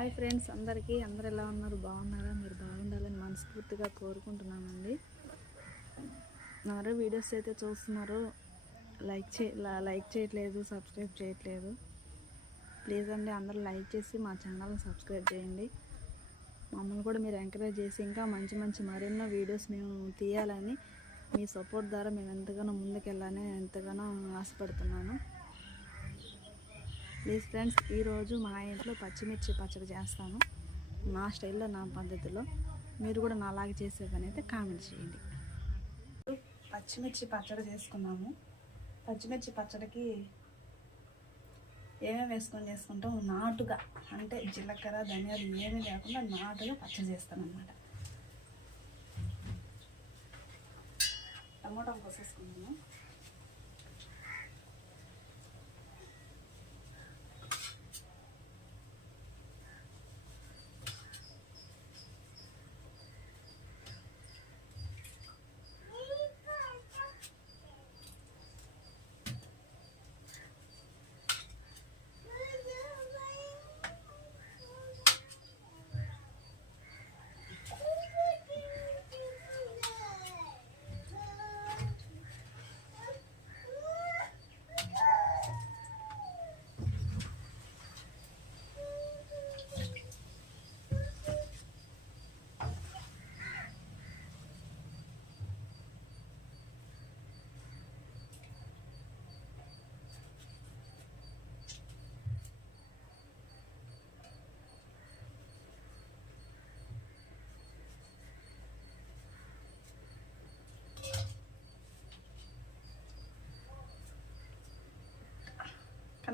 Hi friends అందరికీ. అందరు ఎలా ఉన్నారు? బాగున్నారా? మీరు బాగుండాలని మనస్ఫూర్తిగా కోరుకుంటున్నామండి మరో వీడియోస్ అయితే చూస్తున్నారు లైక్ చే లైక్ చేయట్లేదు సబ్స్క్రైబ్ చేయట్లేదు. ప్లీజ్ అండి అందరూ లైక్ చేసి మా ఛానల్ని సబ్స్క్రైబ్ చేయండి. మమ్మల్ని కూడా మీరు ఎంకరేజ్ చేసి ఇంకా మంచి మంచి మరెన్నో వీడియోస్ మేము తీయాలని మీ సపోర్ట్ ద్వారా మేము ఎంతగానో ముందుకెళ్ళాలని ఎంతగానో ఆశపడుతున్నాను. ప్లీజ్ ఫ్రెండ్స్ ఈరోజు మా ఇంట్లో పచ్చిమిర్చి పచ్చడి చేస్తాను. నా స్టైల్లో నా పద్ధతిలో. మీరు కూడా నాలాగే చేసే పని అయితే కామెంట్ చేయండి. పచ్చిమిర్చి పచ్చడి చేసుకున్నాము. పచ్చిమిర్చి పచ్చడికి ఏమేమి వేసుకొని చేసుకుంటాం? నాటుగా అంటే జీలకర్ర ధనియాలు ఏమీ లేకుండా నాటుగా పచ్చడి చేస్తాను టమోటా కోసేసుకున్నాము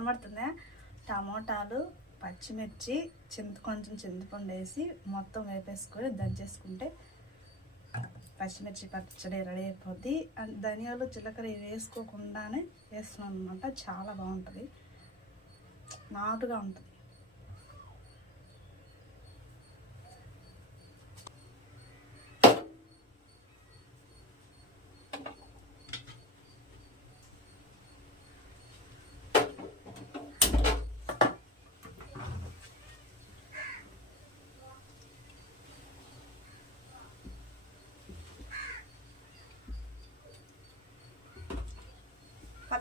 కనబడుతుందా టమోటాలు పచ్చిమిర్చి చింత కొంచెం చింతపండు వేసి మొత్తం వేపేసుకొని దంచేసుకుంటే పచ్చిమిర్చి పచ్చడి రెడీ అయిపోద్ది. అండ్ ధనియాలు జీలకర్ర ఇవి వేసుకోకుండానే వేస్తున్నాం అనమాట చాలా బాగుంటుంది. నాటుగా ఉంటుంది.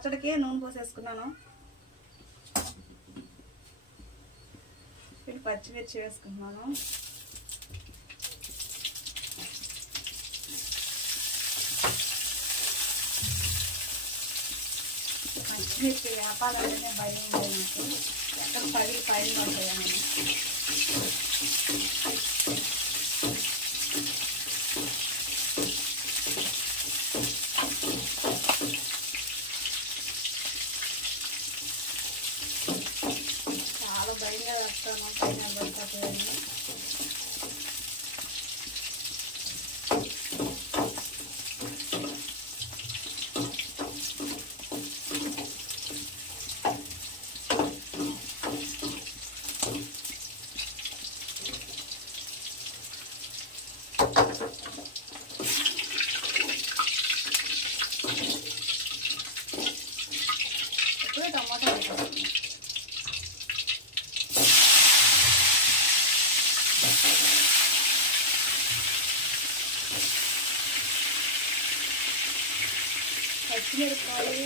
పచ్చడికి నూనె పోసేసుకున్నాను. ఇప్పుడు పచ్చిమిర్చి వేసుకుంటున్నాను. పచ్చిమిర్చి వ్యాపారాలనే భయం ఉంది నాకు. ఎక్కడ పగిలి పైన ఉంటాయని చాలా భయంగా వేస్తాను పైన పడిపోతాయని ఇప్పుడు టమాటా వేసేస్తాను పచ్చిమిరపకాయలు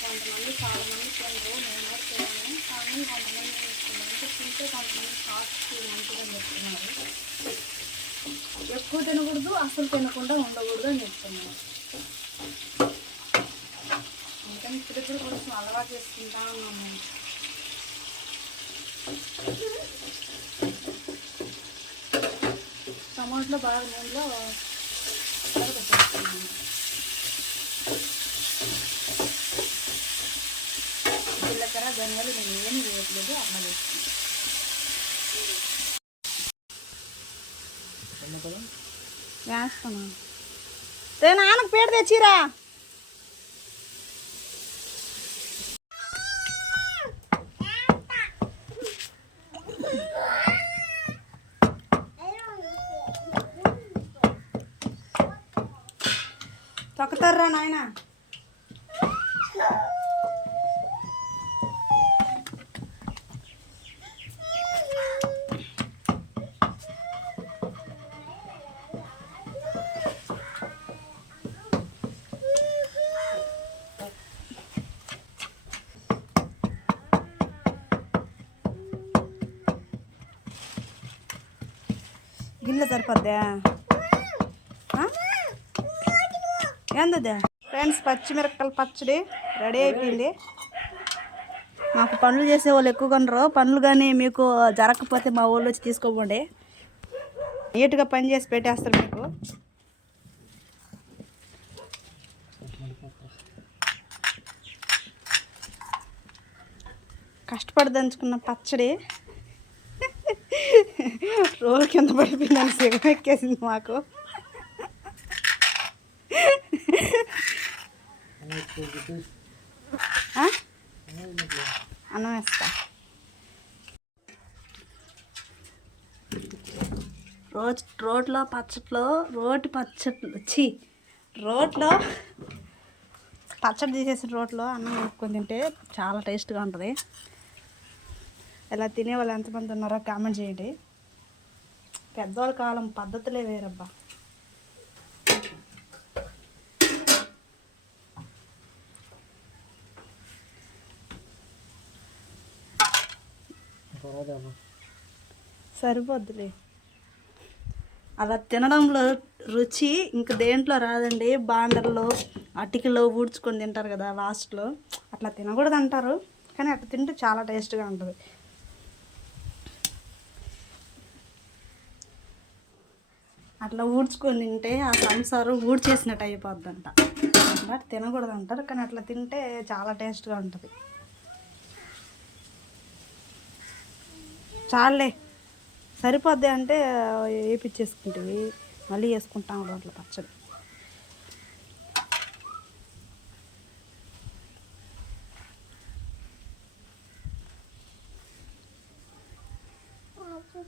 కొంతమంది చాలా మంది తినరు నేను కూడా తిన్నాను కానీ కొంతమంది తీసుకున్నాను తింటే కొంతమంది కాస్ట్ మంచిగా చెప్తున్నారు. ఎక్కువ తినకూడదు అసలు తినకుండా ఉండకూడదు అని చెప్తున్నాను అందుకని ఇప్పుడు కొంచెం అలవాటు చేసుకుంటా ఉన్నాను. టమాటాలో బాగా నూనెలో కలగపెట్టేస్తున్నాను జీలకర్ర ధనియాలు నేను ఏమి వేయట్లేదు అట్లా వేస్తున్నాను వేస్తాను రే నాన్నకు పేరు తెచ్చిరా? తొక్కుతారా నాయన? గిన్నె సరిపోద్దా? ఏందదే? ఫ్రెండ్స్ పచ్చిమిరపకాయల పచ్చడి రెడీ అయిపోయింది. మాకు పనులు చేసే వాళ్ళు ఎక్కువ కొనరు పనులు కానీ మీకు జరగకపోతే మా ఊళ్ళో వచ్చి తీసుకోపోండి. నీట్గా పని చేసి పెట్టేస్తారు మీకు. కష్టపడి దంచుకున్న పచ్చడి. రోజు కింద పడిపోయిందని సిగం ఎక్కేసింది మాకు. అన్నం వేస్తా. రోజ్ రోడ్లో పచ్చట్లో రోటి పచ్చట్లు వచ్చి రోట్లో పచ్చడి తీసేసిన రోట్లో అన్నం వేసుకొని తింటే చాలా టేస్ట్గా ఉంటుంది. ఇలా తినే వాళ్ళు ఎంతమంది ఉన్నారో కామెంట్ చేయండి. పెద్దవాళ్ళ కాలం పద్ధతులే వేరబ్బా. సరిపోద్దులే. అలా తినడంలో రుచి ఇంక దేంట్లో రాదండి. బాండల్లో అటికలో ఊడ్చుకొని తింటారు కదా లాస్ట్లో అట్లా తినకూడదు అంటారు కానీ అట్లా తింటే చాలా టేస్ట్గా ఉంటుంది. అట్లా ఊడ్చుకొని తింటే ఆ సంసారం ఊడ్చేసినట్టు అయిపోద్దంట. బట్ తినకూడదు అంటారు కానీ అట్లా తింటే చాలా టేస్ట్గా ఉంటుంది. చాలే సరిపోద్ది అంటే వేపించేసుకుంటుంది మళ్ళీ వేసుకుంటాం రోడ్ల పచ్చడి.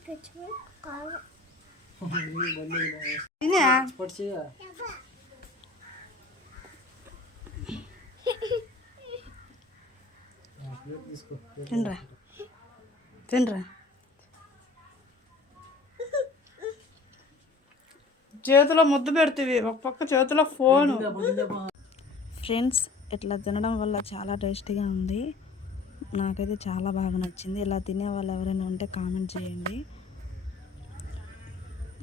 తినే తినరా? తినరా? చేతిలో ముద్దు పెడుతుంది ఒక పక్క చేతిలో ఫోన్. ఫ్రెండ్స్ ఇట్లా తినడం వల్ల చాలా టేస్టీగా ఉంది. నాకైతే చాలా బాగా నచ్చింది. ఇలా తినే వాళ్ళు ఎవరైనా ఉంటే కామెంట్ చేయండి.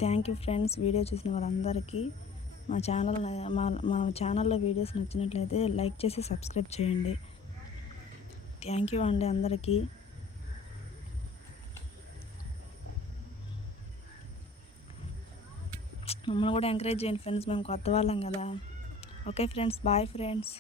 థ్యాంక్ యూ ఫ్రెండ్స్ వీడియో చూసిన వాళ్ళందరికీ మా ఛానల్ మా మా ఛానల్లో వీడియోస్ నచ్చినట్లయితే లైక్ చేసి సబ్స్క్రైబ్ చేయండి. థ్యాంక్ యూ అండి అందరికీ. మమ్మల్ని కూడా ఎంకరేజ్ చేయండి ఫ్రెండ్స్ మేము కొత్త వాళ్ళం కదా. Okay friends boy friends.